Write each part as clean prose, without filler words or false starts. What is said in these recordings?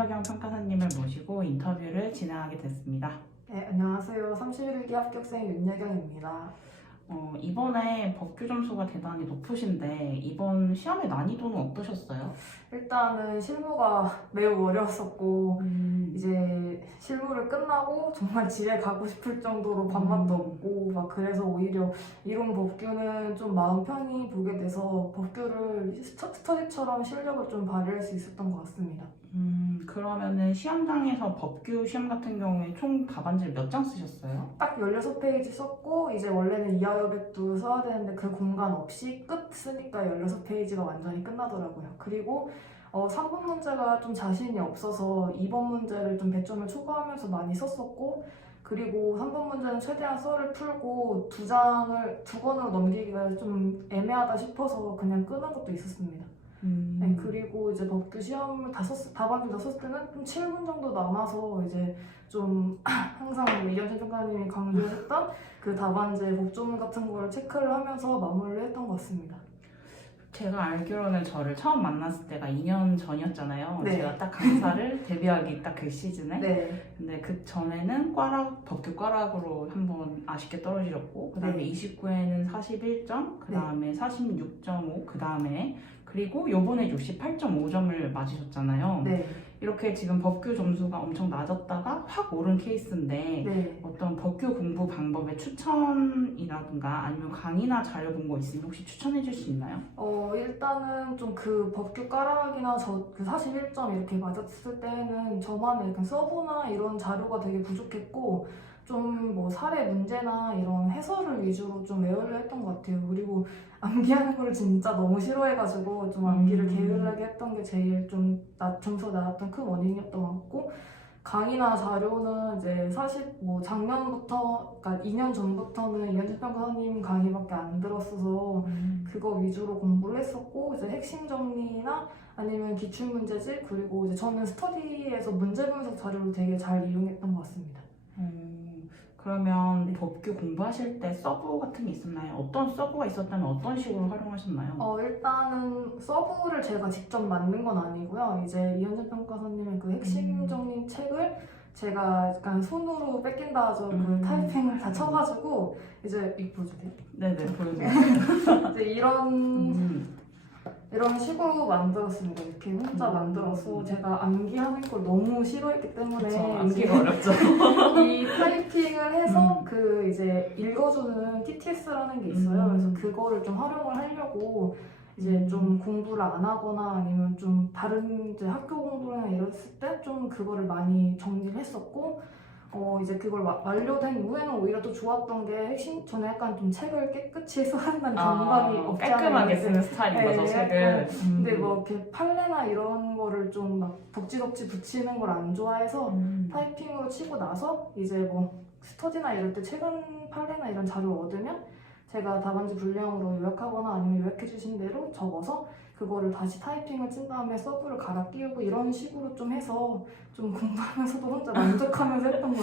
윤여경 평가사님을 모시고 인터뷰를 진행하게 됐습니다. 네, 안녕하세요. 31기 합격생 윤여경입니다. 이번에 법규 점수가 대단히 높으신데 이번 시험의 난이도는 어떠셨어요? 일단은 실무가 매우 어려웠었고 이제 실무를 끝나고 정말 집에 가고 싶을 정도로 밥맛도 없고 막 그래서 오히려 이론 법규는 좀 마음 편히 보게 돼서 법규를 스터디처럼 실력을 좀 발휘할 수 있었던 것 같습니다. 그러면은 시험장에서 법규 시험 같은 경우에 총 답안지를 몇 장 쓰셨어요? 딱 16페이지 썼고 이제 원래는 이하여백도 써야 되는데 그 공간 없이 끝 쓰니까 16페이지가 완전히 끝나더라고요. 그리고 3번 문제가 좀 자신이 없어서 2번 문제를 좀 배점을 초과하면서 많이 썼었고 그리고 3번 문제는 최대한 썰을 풀고 두 권으로 넘기기가 좀 애매하다 싶어서 그냥 끄는 것도 있었습니다. 네, 그리고 이제 법규 시험을 답안지 다 썼을 때는 좀 7분 정도 남아서 이제 좀 항상 이현진 평가님이 강조했던 그 답안지의 법조문 같은 걸 체크를 하면서 마무리를 했던 것 같습니다. 제가 알기로는 저를 처음 만났을 때가 2년 전이었잖아요. 네. 제가 딱 강사를 데뷔하기 딱 그 시즌에. 네. 근데 그 전에는 법규 꽈락으로 한번 아쉽게 떨어지셨고 그 다음에 네. 29회는 41점, 그 다음에 46.5, 그 다음에 그리고 요번에 68.5점을 맞으셨잖아요. 네. 이렇게 지금 법규 점수가 엄청 낮았다가 확 오른 케이스인데 네. 어떤 법규 공부 방법의 추천이라든가 아니면 강의나 자료 본 거 있으면 혹시 추천해 줄 수 있나요? 일단은 좀 그 법규 까락이나 그 41점 이렇게 맞았을 때는 저만의 약간 서브나 이런 자료가 되게 부족했고 좀 뭐 사례 문제나 이런 해설을 위주로 좀 외우려 했던 것 같아요. 그리고 암기하는 걸 진짜 너무 싫어해가지고 좀 암기를 게을르게 했던 게 제일 좀 점수가 나왔던 큰 원인이었던 것 같고 강의나 자료는 이제 사실 뭐 작년부터 그러니까 2년 전부터는 이현진 평가사님 강의밖에 안 들었어서 그거 위주로 공부를 했었고 이제 핵심 정리나 아니면 기출문제집 그리고 이제 저는 스터디에서 문제 분석 자료를 되게 잘 이용했던 것 같습니다. 그러면 법규 공부하실 때 서브 같은 게 있었나요? 어떤 서브가 있었다면 어떤 식으로 활용하셨나요? 일단은 서브를 제가 직접 만든 건 아니고요. 이제 이현진 평가사님의 그 핵심 정리 책을 제가 약간 손으로 뺏긴다 하죠. 그 타이핑을 다 쳐가지고 이제 이거 보여주세요. 네네, 보여주세요. 이제 이런 식으로 만들었습니다. 이렇게 혼자 만들어서 제가 암기하는 걸 너무 싫어했기 때문에 그쵸, 암기가 어렵죠. 이 타이핑을 해서 그 이제 읽어주는 TTS라는 게 있어요. 그래서 그거를 좀 활용을 하려고 이제 좀 공부를 안 하거나 아니면 좀 다른 이제 학교 공부나 이랬을 때 좀 그거를 많이 정리를 했었고 이제 그걸 완료된 이후에는 오히려 또 좋았던 게 핵심 저는 약간 좀 책을 깨끗이 써한다는 강박이 없지 않아 깔끔하게 있는데 쓰는 스타일인 거죠, 네, 책을. 근데 뭐 이렇게 판례나 이런 거를 좀 막 덕지덕지 붙이는 걸 안 좋아해서 타이핑으로 치고 나서 이제 뭐 스터디나 이럴 때 최근 판례나 이런 자료를 얻으면 제가 답안지 분량으로 요약하거나 아니면 요약해 주신 대로 적어서 그거를 다시 타이핑을 친 다음에 서브를 갈아 끼우고 이런 식으로 좀 해서 좀 공부하면서도 혼자 만족하면서 했던 것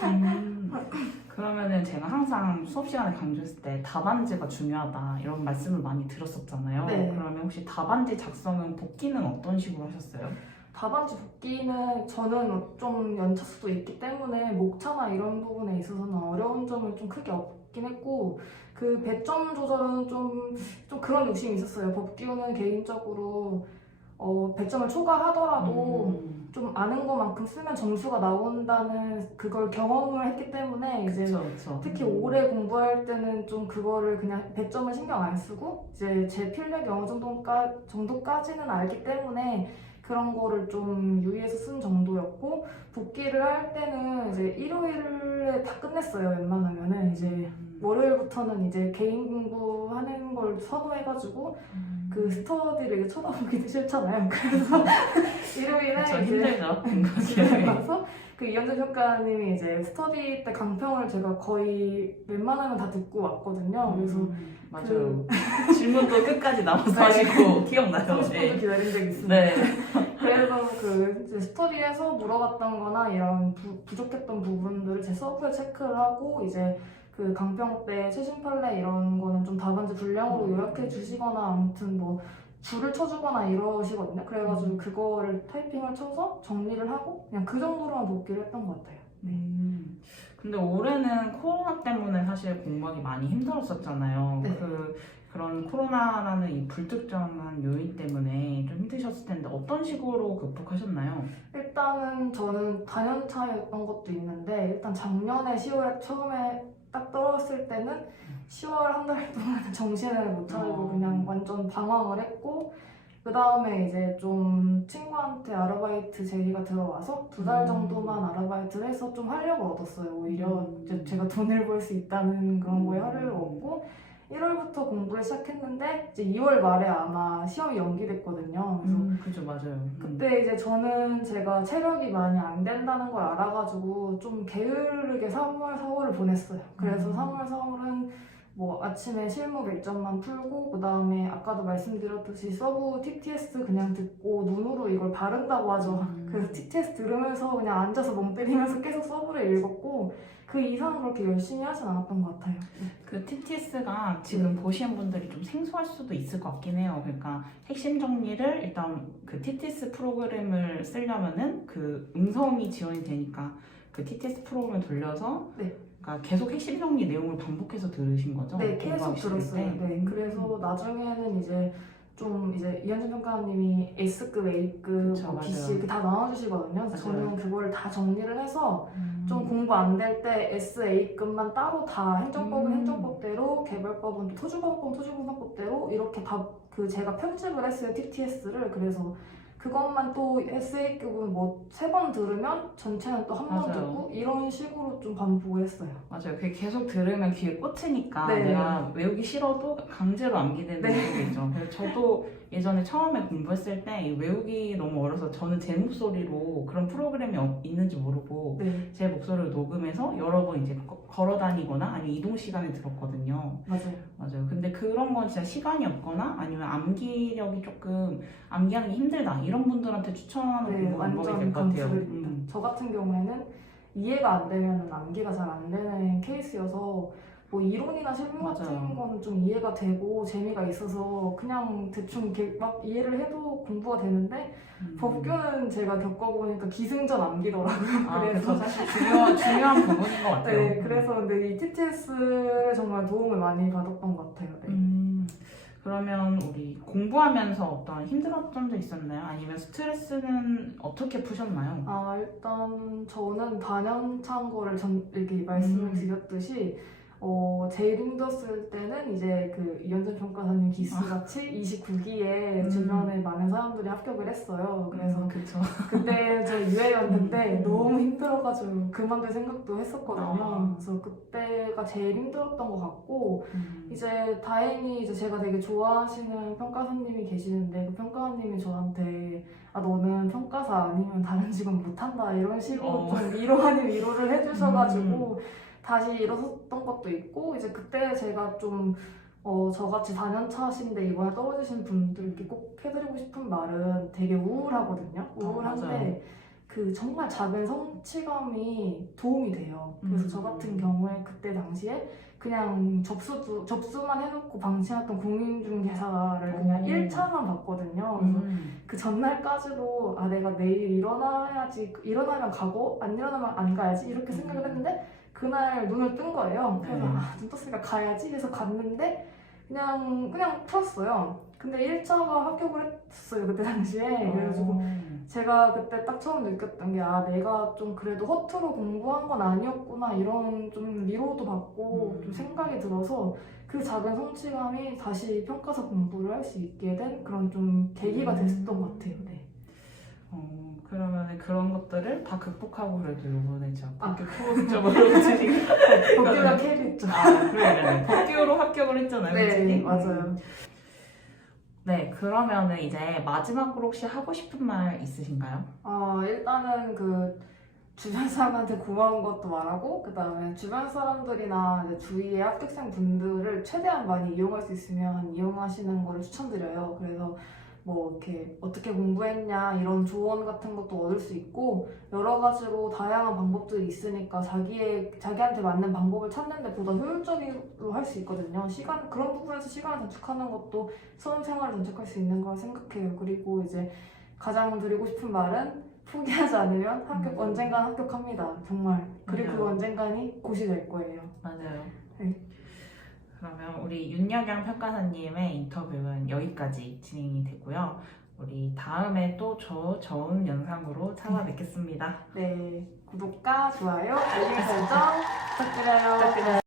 같아요. 그러면은 제가 항상 수업 시간에 강조했을 때 답안지가 중요하다 이런 말씀을 많이 들었었잖아요. 네. 그러면 혹시 답안지 작성은 복기는 어떤 식으로 하셨어요? 답안지 복기는 저는 좀 연차수도 있기 때문에 목차나 이런 부분에 있어서는 어려운 점은 좀 크게 없긴 했고 그 배점 조절은 좀 그런 욕심이 있었어요. 법규는 개인적으로 배점을 초과하더라도 좀 아는 것만큼 쓰면 점수가 나온다는 그걸 경험을 했기 때문에 이제 그쵸. 특히 오래 공부할 때는 좀 그거를 그냥 배점을 신경 안 쓰고 이제 제 필력이 어느 정도까지는 알기 때문에 그런 거를 좀 유의해서 쓴 정도였고 복기를 할 때는 이제 일요일에 다 끝냈어요. 웬만하면은 이제 월요일부터는 이제 개인 공부하는 걸 선호해가지고 그 스터디를 이렇게 쳐다보기도 싫잖아요. 그래서 일요일에 그쵸, 이제 힘들죠. 집에 가서 그 이현진 평가님이 이제 스터디 때 강평을 제가 거의 웬만하면 다 듣고 왔거든요. 그래서 맞아요. 질문도 끝까지 남아서 하시고 기억나요? 30분도 기다린 적이 있습니다. 네. 그래서 그 이제 스터디에서 물어봤던 거나 이런 부족했던 부분들을 제 서브에 체크를 하고 이제 그 강평 때 최신 판례 이런 거는 좀 답안지 분량으로 요약해 주시거나 아무튼 뭐 줄을 쳐주거나 이러시거든요. 그래가지고 그거를 타이핑을 쳐서 정리를 하고 그냥 그 정도로만 복귀를 했던 것 같아요. 근데 올해는 코로나 때문에 사실 공부하기 많이 힘들었었잖아요. 네. 그런 코로나라는 이 불특정한 요인 때문에 좀 힘드셨을 텐데 어떤 식으로 극복하셨나요? 일단은 저는 단연차였던 것도 있는데 일단 작년에 10월에 처음에 딱 떨어졌을 때는 10월 한 달 동안 정신을 못 차리고 그냥 완전 방황을 했고 그 다음에 이제 좀 친구한테 아르바이트 제의가 들어와서 2달 정도만 아르바이트를 해서 좀 활력을 얻었어요. 오히려 이제 제가 돈을 벌 수 있다는 그런 거에 활력을 얻고 1월부터 공부를 시작했는데 이제 2월 말에 아마 시험이 연기됐거든요. 그래서 그죠, 맞아요. 그때 이제 저는 제가 체력이 많이 안 된다는 걸 알아가지고 좀 게으르게 3월, 4월을 보냈어요. 그래서 3월, 4월은 뭐 아침에 실무 일정만 풀고 그 다음에 아까도 말씀드렸듯이 서브 TTS 그냥 듣고 눈으로 이걸 바른다고 하죠. 그래서 TTS 들으면서 그냥 앉아서 멍 때리면서 계속 서브를 읽었고 그 이상은 그렇게 열심히 하진 않았던 것 같아요. 그 TTS가 지금 보시는 분들이 좀 생소할 수도 있을 것 같긴 해요. 그러니까 핵심 정리를 일단 그 TTS 프로그램을 쓰려면은 그 음성이 지원이 되니까 그 TTS 프로그램을 돌려서 그러니까 계속 핵심 정리 내용을 반복해서 들으신 거죠? 네, 계속 들었어요. 네, 그래서 나중에는 이제 좀 이제 이현준 평가님이 S급, A급, 그쵸, 뭐 BC 맞아요. 이렇게 다 나눠주시거든요. 그래서 맞아요. 저는 그걸 다 정리를 해서 좀 공부 안 될 때 S, A급만 따로 다 행정법은 행정법대로, 개별법은 또 토주공법, 토주공법대로 이렇게 다 그 제가 편집을 했어요. TTS를. 그래서 그것만 또 SA급은 뭐 3번 들으면 전체는 또 한 번 맞아요. 듣고 이런 식으로 좀 반복을 했어요. 맞아요. 그게 계속 들으면 귀에 꽂히니까 네. 내가 외우기 싫어도 강제로 암기되는 네. 게 있죠. 그래서 저도 예전에 처음에 공부했을 때 외우기 너무 어려서 저는 제 목소리로 그런 프로그램이 있는지 모르고 네, 제 목소리를 녹음해서 여러 번 이제 걸어 다니거나 아니면 이동 시간에 들었거든요. 맞아요. 맞아요. 근데 그런 건 진짜 시간이 없거나 아니면 암기력이 조금 암기하는 게 힘들다 이런 분들한테 추천하는 네, 공부 방법이 완전 될 것 같아요. 강추드립니다. 저 같은 경우에는 이해가 안 되면 암기가 잘 안 되는 케이스여서 뭐 이론이나 실무 맞아요. 같은 거는 좀 이해가 되고 재미가 있어서 그냥 대충 이렇게 막 이해를 해도 공부가 되는데 법규는 제가 겪어보니까 기승전 암기더라고요. 아, 그래서 그래서 사실 중요한 부분인 것 같아요. 네, 그래서 근데 이 TTS를 정말 도움을 많이 받았던 것 같아요. 네. 그러면 우리 공부하면서 어떤 힘들었던 점도 있었나요? 아니면 스트레스는 어떻게 푸셨나요? 아, 일단 저는 단연차인 거를 이렇게 말씀을 드렸듯이 제일 힘들었을 때는 이제 그 이현준 평가사님 기수같이 29기에 주변에 많은 사람들이 합격을 했어요. 그래서 그쵸. 그때 저 유해였는데 너무 힘들어가지고 그만둘 생각도 했었거든요. 그래서 그때가 제일 힘들었던 것 같고 이제 다행히 이제 제가 되게 좋아하시는 평가사님이 계시는데 그 평가사님이 저한테 아 너는 평가사 아니면 다른 직업 못한다 이런 식으로 좀 위로 아닌 위로를 해주셔가지고 다시 일어섰던 것도 있고 이제 그때 제가 좀 저같이 4년차신데 이번에 떨어지신 분들께 꼭 해드리고 싶은 말은 되게 우울하거든요. 우울한데 그 정말 작은 성취감이 도움이 돼요. 그래서 저 같은 경우에 그때 당시에 그냥 접수만 해놓고 방치했던 공인중개사를 그냥 1차만 봤거든요. 그래서 그 전날까지도 아 내가 내일 일어나야지 일어나면 가고 안 일어나면 안 가야지 이렇게 생각을 했는데 그날 눈을 뜬 거예요. 그래서 눈 떴으니까 가야지 해서 갔는데 그냥 풀었어요. 근데 1차가 합격을 했어요 그때 당시에. 그래가지고 제가 그때 딱 처음 느꼈던 게 아 내가 좀 그래도 허투루 공부한 건 아니었구나 이런 좀 위로도 받고 좀 생각이 들어서 그 작은 성취감이 다시 평가사 공부를 할 수 있게 된 그런 좀 계기가 됐었던 것 같아요. 네. 그러면 그런 것들을 다 극복하고 그래도 이번에 제가 법규 쪽으로 지금 법규가 캐리했죠. 그래. 법규로 합격을 했잖아요. 네, 맞아요. 네, 그러면은 이제 마지막으로 혹시 하고 싶은 말 있으신가요? 일단은 그 주변 사람한테 고마운 것도 말하고 그 다음에 주변 사람들이나 이제 주위의 합격생 분들을 최대한 많이 이용할 수 있으면 이용하시는 거를 추천드려요. 그래서 뭐 이렇게 어떻게 공부했냐 이런 조언 같은 것도 얻을 수 있고 여러 가지로 다양한 방법들이 있으니까 자기한테 맞는 방법을 찾는 데 보다 효율적으로 할 수 있거든요. 그런 부분에서 시간을 단축하는 것도 수험 생활을 단축할 수 있는 거라 생각해요. 그리고 이제 가장 드리고 싶은 말은 포기하지 않으면 언젠간 합격합니다. 정말. 그리고 그 맞아요. 언젠간이 곧이 될 거예요. 맞아요. 네. 그러면 우리 윤여경 평가사님의 인터뷰는 여기까지 진행이 되고요. 우리 다음에 또 좋은 영상으로 찾아뵙겠습니다. 네. 구독과 좋아요, 알림 설정 부탁드려요.